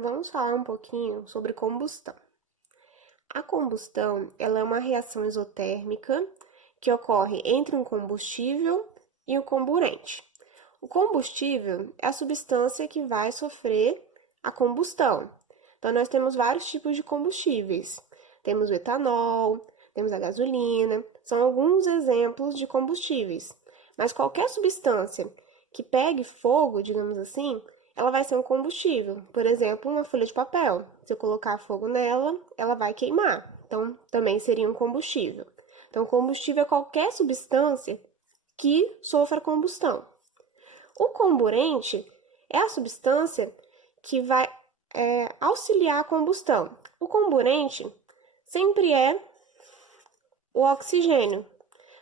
Vamos falar um pouquinho sobre combustão. A combustão, ela é uma reação isotérmica que ocorre entre um combustível e um comburente. O combustível é a substância que vai sofrer a combustão. Então, nós temos vários tipos de combustíveis. Temos o etanol, temos a gasolina, são alguns exemplos de combustíveis. Mas qualquer substância que pegue fogo, digamos assim, ela vai ser um combustível. Por exemplo, uma folha de papel. Se eu colocar fogo nela, ela vai queimar. Então, também seria um combustível. Então, combustível é qualquer substância que sofra combustão. O comburente é a substância que vai auxiliar a combustão. O comburente sempre é o oxigênio.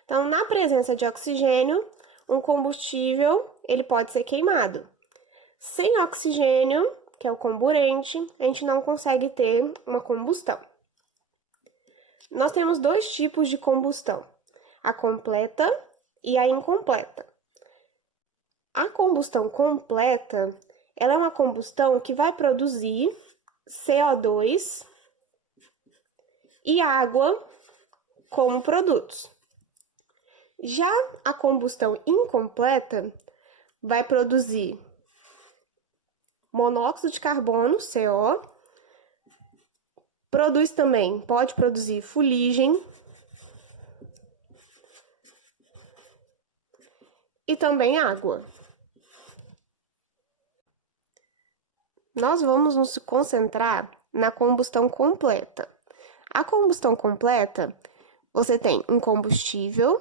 Então, na presença de oxigênio, um combustível ele pode ser queimado. Sem oxigênio, que é o comburente, a gente não consegue ter uma combustão. Nós temos dois tipos de combustão, a completa e a incompleta. A combustão completa, ela é uma combustão que vai produzir CO2 e água como produtos. Já a combustão incompleta vai produzir monóxido de carbono, CO, pode produzir fuligem e também água. Nós vamos nos concentrar na combustão completa. A combustão completa, você tem um combustível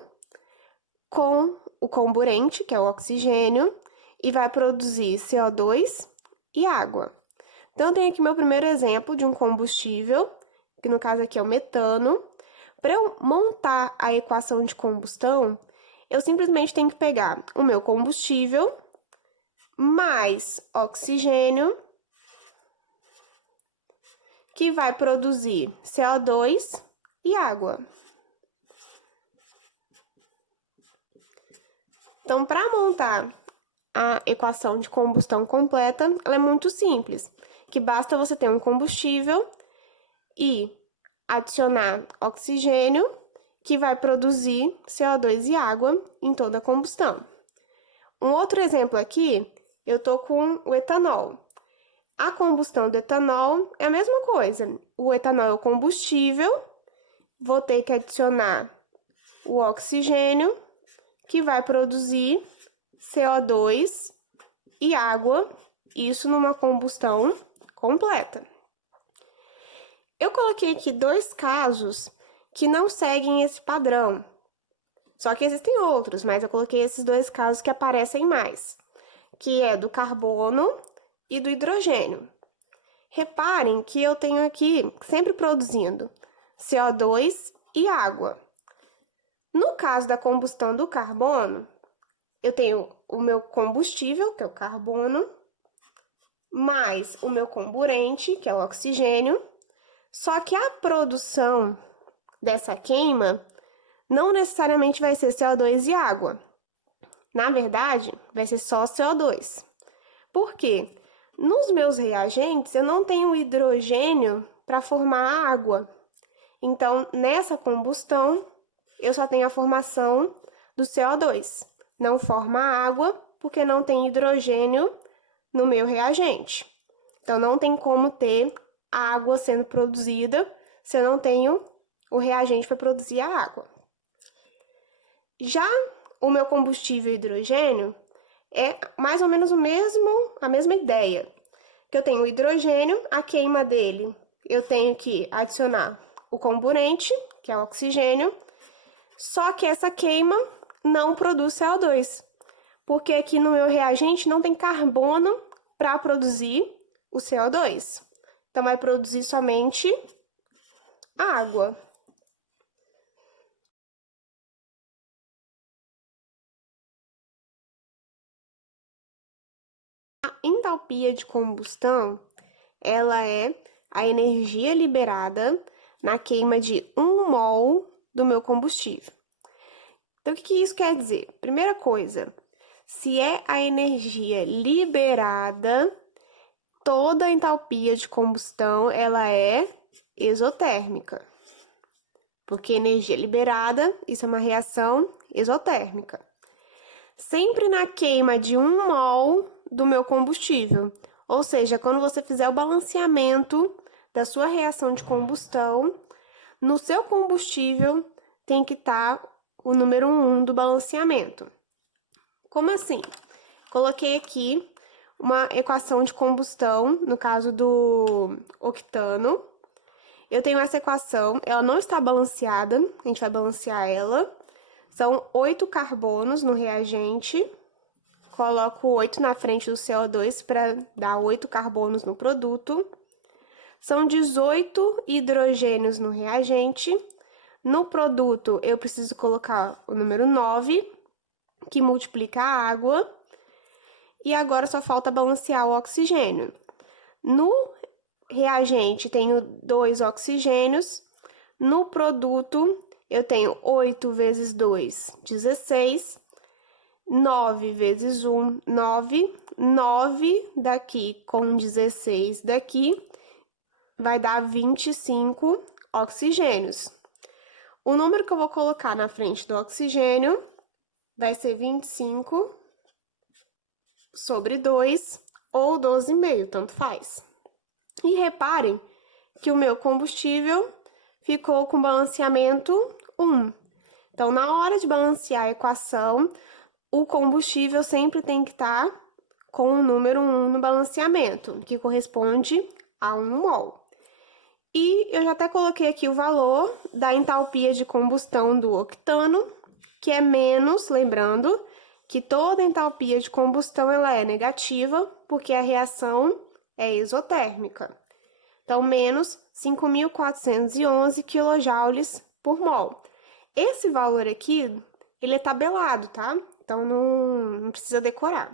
com o comburente, que é o oxigênio, e vai produzir CO2 e água. Então, eu tenho aqui meu primeiro exemplo de um combustível, que no caso aqui é o metano. Para eu montar a equação de combustão, eu simplesmente tenho que pegar o meu combustível mais oxigênio, que vai produzir CO2 e água. Então, para montar a equação de combustão completa, ela é muito simples, que basta você ter um combustível e adicionar oxigênio, que vai produzir CO2 e água em toda a combustão. Um outro exemplo aqui, eu tô com o etanol. A combustão do etanol é a mesma coisa. O etanol é o combustível, vou ter que adicionar o oxigênio, que vai produzir CO2 e água, isso numa combustão completa. Eu coloquei aqui dois casos que não seguem esse padrão. Só que existem outros, mas eu coloquei esses dois casos que aparecem mais, que é do carbono e do hidrogênio. Reparem que eu tenho aqui sempre produzindo CO2 e água. No caso da combustão do carbono, eu tenho o meu combustível, que é o carbono, mais o meu comburente, que é o oxigênio, só que a produção dessa queima não necessariamente vai ser CO2 e água. Na verdade, vai ser só CO2. Por quê? Nos meus reagentes, eu não tenho hidrogênio para formar água. Então, nessa combustão, eu só tenho a formação do CO2. Não forma água, porque não tem hidrogênio no meu reagente. Então, não tem como ter água sendo produzida se eu não tenho o reagente para produzir a água. Já o meu combustível hidrogênio é mais ou menos a mesma ideia. Que eu tenho o hidrogênio, a queima dele, eu tenho que adicionar o comburente, que é o oxigênio, só que essa queima não produz CO2, porque aqui no meu reagente não tem carbono para produzir o CO2. Então, vai produzir somente água. A entalpia de combustão, ela é a energia liberada na queima de 1 mol do meu combustível. Então, o que isso quer dizer? Primeira coisa, se é a energia liberada toda entalpia de combustão, ela é exotérmica. Porque energia liberada, isso é uma reação exotérmica. Sempre na queima de 1 mol do meu combustível. Ou seja, quando você fizer o balanceamento da sua reação de combustão, no seu combustível tem que estar o número 1 do balanceamento. Como assim? Coloquei aqui uma equação de combustão, no caso do octano. Eu tenho essa equação, ela não está balanceada, a gente vai balancear ela. São 8 carbonos no reagente. Coloco 8 na frente do CO2 para dar 8 carbonos no produto. São 18 hidrogênios no reagente. No produto, eu preciso colocar o número 9, que multiplica a água. E agora só falta balancear o oxigênio. No reagente, tenho 2 oxigênios. No produto, eu tenho 8 vezes 2, 16. 9 vezes 1, 9. 9 daqui com 16 daqui vai dar 25 oxigênios. O número que eu vou colocar na frente do oxigênio vai ser 25 sobre 2 ou 12,5, tanto faz. E reparem que o meu combustível ficou com balanceamento 1. Então, na hora de balancear a equação, o combustível sempre tem que estar com o número 1 no balanceamento, que corresponde a 1 mol. E eu já até coloquei aqui o valor da entalpia de combustão do octano, que é menos, lembrando, que toda entalpia de combustão ela é negativa, porque a reação é exotérmica. Então, menos 5.411 kJ por mol. Esse valor aqui, ele é tabelado, tá? Então, não precisa decorar.